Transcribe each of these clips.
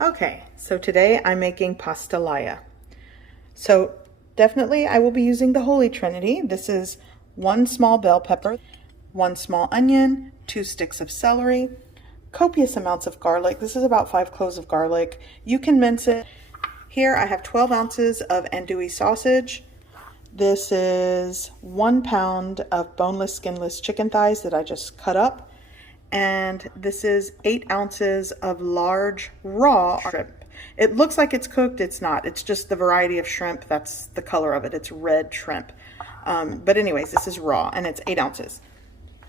Okay, so today I'm making pastalaya. So definitely I will be using the Holy Trinity. This is 1 small bell pepper, 1 small onion, 2 sticks of celery, copious amounts of garlic. This is about 5 cloves of garlic. You can mince it. Here I have 12 ounces of andouille sausage. This is 1 pound of boneless, skinless chicken thighs that I just cut up. And this is 8 ounces of large raw shrimp. It looks like it's cooked, it's not. It's just the variety of shrimp, that's the color of it. It's red shrimp. But anyways, this is raw and it's 8 ounces.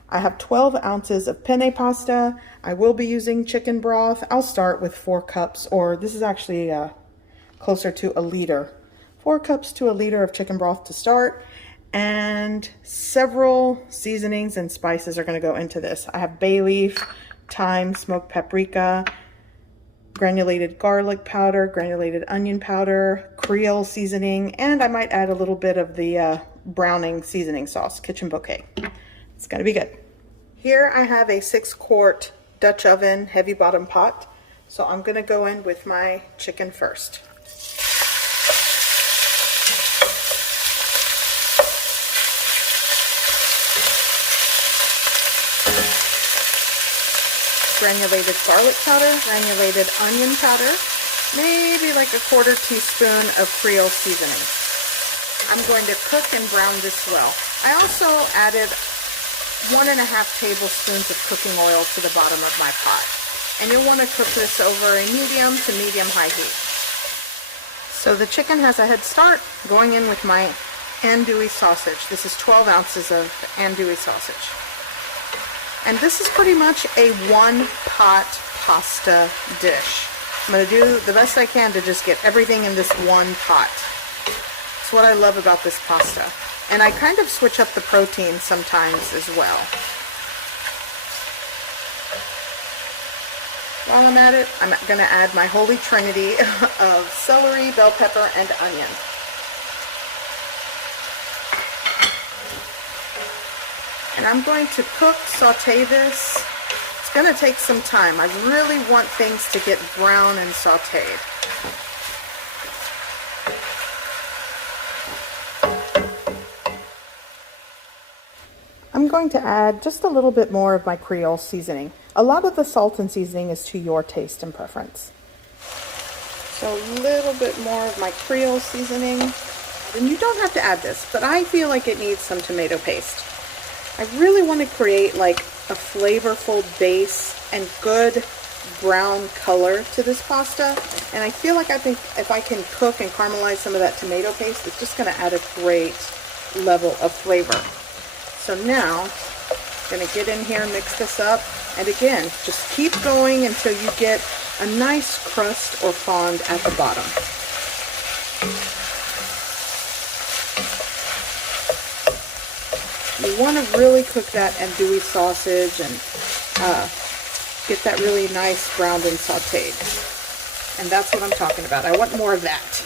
I have 12 ounces of penne pasta. I will be using chicken broth. I'll start with 4 cups, or this is actually closer to a liter. 4 cups to a liter of chicken broth to start. And several seasonings and spices are going to go into this. I have bay leaf, thyme, smoked paprika, granulated garlic powder, granulated onion powder, Creole seasoning, and I might add a little bit of the browning seasoning sauce, kitchen bouquet. It's going to be good. Here I have a 6-quart Dutch oven heavy bottom pot. So I'm going to go in with my chicken first. Granulated garlic powder, granulated onion powder, maybe like a 1/4 teaspoon of Creole seasoning. I'm going to cook and brown this well. I also added 1½ tablespoons of cooking oil to the bottom of my pot. And you'll want to cook this over a medium to medium-high heat. So the chicken has a head start, going in with my andouille sausage. This is 12 ounces of andouille sausage. And this is pretty much a 1-pot pasta dish. I'm going to do the best I can to just get everything in this 1 pot. That's what I love about this pasta. And I kind of switch up the protein sometimes as well. While I'm at it, I'm going to add my Holy Trinity of celery, bell pepper, and onion. And I'm going to saute this. It's going to take some time. I really want things to get brown and sauteed. I'm going to add just a little bit more of my Creole seasoning. A lot of the salt and seasoning is to your taste and preference. So a little bit more of my Creole seasoning. And you don't have to add this, but I feel like it needs some tomato paste. I really want to create like a flavorful base and good brown color to this pasta. And I feel like if I can cook and caramelize some of that tomato paste, it's just going to add a great level of flavor. So now, I'm going to get in here, mix this up, and again, just keep going until you get a nice crust or fond at the bottom. You want to really cook that andouille sausage and get that really nice browned and sauteed. And that's what I'm talking about. I want more of that.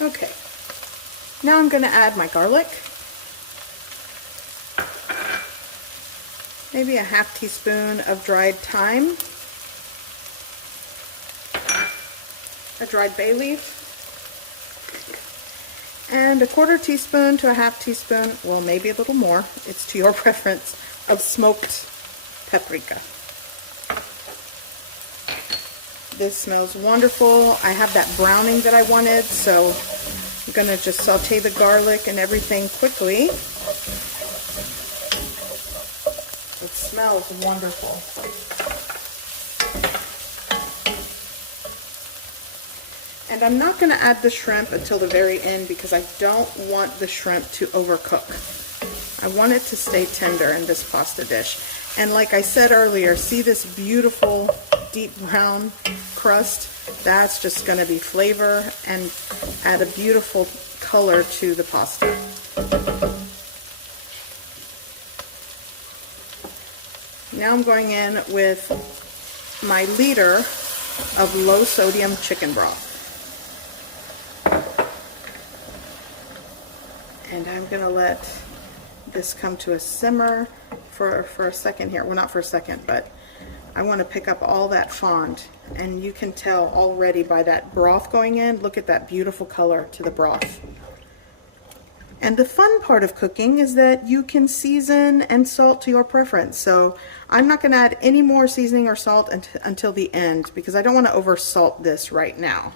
Okay. Now I'm going to add my garlic. Maybe a ½ teaspoon of dried thyme. A dried bay leaf. And a 1/4 teaspoon to a ½ teaspoon, well, maybe a little more, it's to your preference, of smoked paprika. This smells wonderful. I have that browning that I wanted, so I'm going to just saute the garlic and everything quickly. It smells wonderful. And I'm not going to add the shrimp until the very end because I don't want the shrimp to overcook. I want it to stay tender in this pasta dish. And like I said earlier, see this beautiful deep brown crust? That's just going to be flavor and add a beautiful color to the pasta. Now I'm going in with my liter of low sodium chicken broth. And I'm going to let this come to a simmer for a second here. Well, not for a second, but I want to pick up all that fond, and you can tell already by that broth going in. Look at that beautiful color to the broth. And the fun part of cooking is that you can season and salt to your preference. So I'm not going to add any more seasoning or salt until the end, because I don't want to over salt this right now,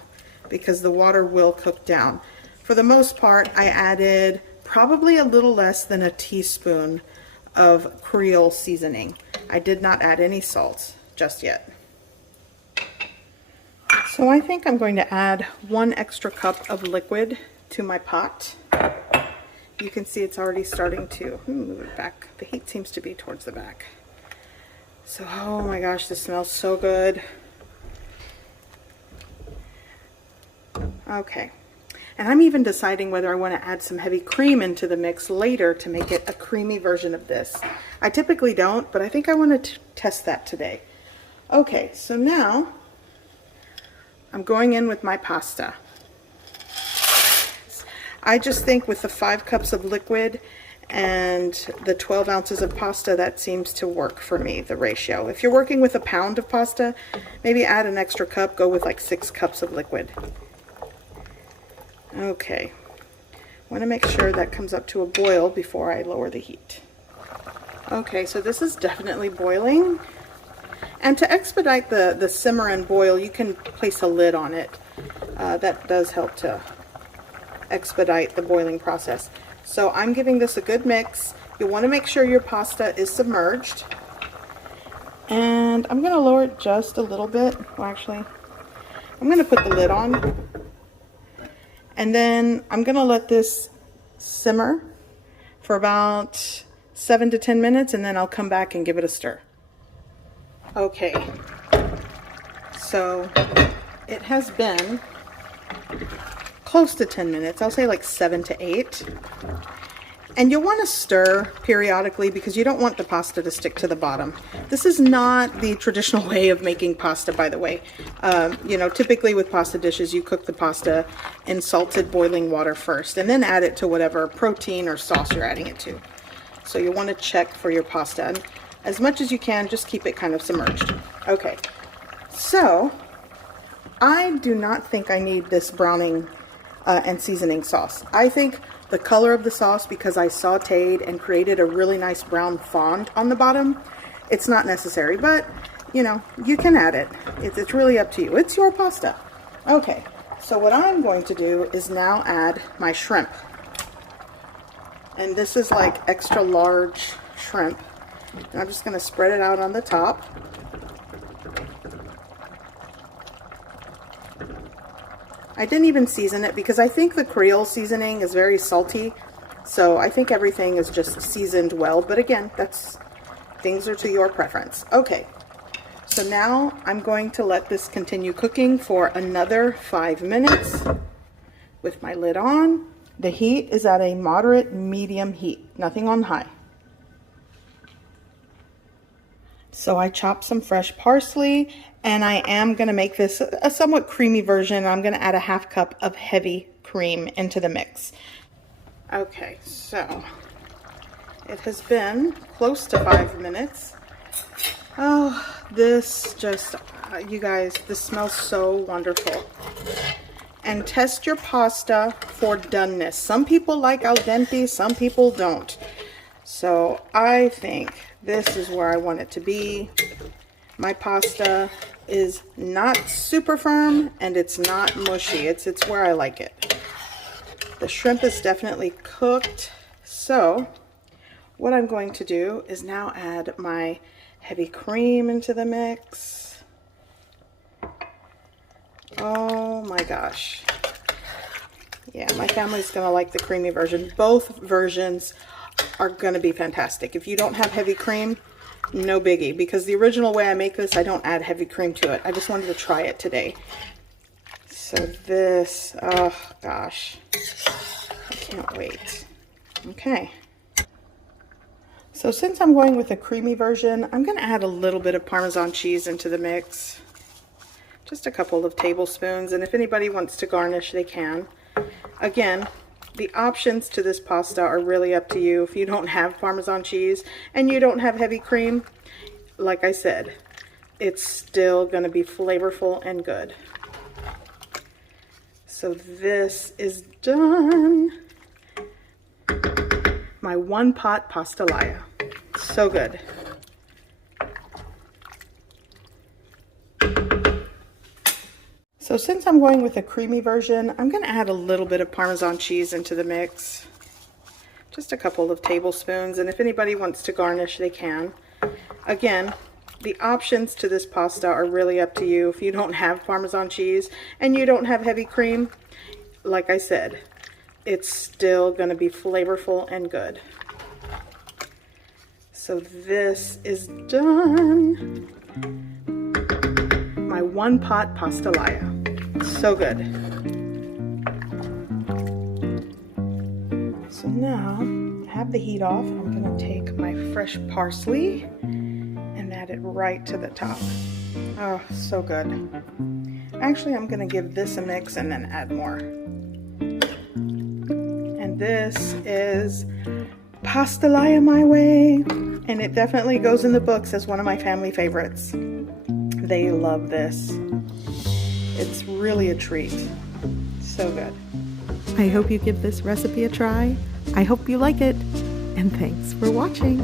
because the water will cook down. For the most part, I added probably a little less than a teaspoon of Creole seasoning. I did not add any salt just yet. So I think I'm going to add 1 extra cup of liquid to my pot. You can see it's already starting to move it back. The heat seems to be towards the back. So, oh my gosh, this smells so good. Okay. And I'm even deciding whether I want to add some heavy cream into the mix later to make it a creamy version of this. I typically don't, but I think I want to test that today. Okay, so now I'm going in with my pasta. I just think with the 5 cups of liquid and the 12 ounces of pasta, that seems to work for me, the ratio. If you're working with a pound of pasta, maybe add an extra cup, go with like 6 cups of liquid. Okay, I want to make sure that comes up to a boil before I lower the heat. Okay, so this is definitely boiling. And to expedite the simmer and boil, you can place a lid on it. That does help to expedite the boiling process. So I'm giving this a good mix. You want to make sure your pasta is submerged. And I'm going to lower it just a little bit. Well, actually, I'm going to put the lid on. And then I'm going to let this simmer for about 7 to 10 minutes, and then I'll come back and give it a stir. Okay, so it has been close to 10 minutes. I'll say like 7 to 8. And you'll want to stir periodically because you don't want the pasta to stick to the bottom. This is not the traditional way of making pasta, by the way. You know, typically with pasta dishes, you cook the pasta in salted boiling water first and then add it to whatever protein or sauce you're adding it to. So you want to check for your pasta. And as much as you can, just keep it kind of submerged. Okay, so I do not think I need this browning and seasoning sauce. I think the color of the sauce, because I sauteed and created a really nice brown fond on the bottom, it's not necessary, but you know, you can add it. It's really up to you. It's your pasta. Okay, so what I'm going to do is now add my shrimp. And this is like extra large shrimp. And I'm just going to spread it out on the top. I didn't even season it because I think the Creole seasoning is very salty. So I think everything is just seasoned well. But again, things are to your preference. Okay, so now I'm going to let this continue cooking for another 5 minutes with my lid on. The heat is at a moderate medium heat, nothing on high. So I chopped some fresh parsley, and I am going to make this a somewhat creamy version. I'm going to add a ½ cup of heavy cream into the mix. Okay, so it has been close to 5 minutes. Oh, this just, you guys, this smells so wonderful. And test your pasta for doneness. Some people like al dente, some people don't. So I think this is where I want it to be. My pasta is not super firm and it's not mushy. It's where I like it. The shrimp is definitely cooked. So what I'm going to do is now add my heavy cream into the mix. Oh my gosh. Yeah, my family's gonna like the creamy version. Both versions are gonna be fantastic. If you don't have heavy cream, no biggie, because the original way I make this, I don't add heavy cream to it. I just wanted to try it today. So this, oh gosh, I can't wait. Okay. So since I'm going with a creamy version, I'm gonna add a little bit of Parmesan cheese into the mix. Just a couple of tablespoons, and if anybody wants to garnish, they can. Again, the options to this pasta are really up to you. If you don't have Parmesan cheese and you don't have heavy cream, like I said, it's still going to be flavorful and good. So this is done. My one pot pastalaya. So good. So since I'm going with a creamy version, I'm going to add a little bit of Parmesan cheese into the mix. Just a couple of tablespoons, and if anybody wants to garnish, they can. Again, the options to this pasta are really up to you. If you don't have Parmesan cheese and you don't have heavy cream, like I said, it's still going to be flavorful and good. So this is done. My one pot pastalaya. So good. So now I have the heat off. I'm going to take my fresh parsley and add it right to the top. Oh, so good. Actually, I'm going to give this a mix and then add more. And this is Pastalaya my way, and it definitely goes in the books as one of my family favorites. They love this. It's really a treat. So good. I hope you give this recipe a try. I hope you like it, and thanks for watching.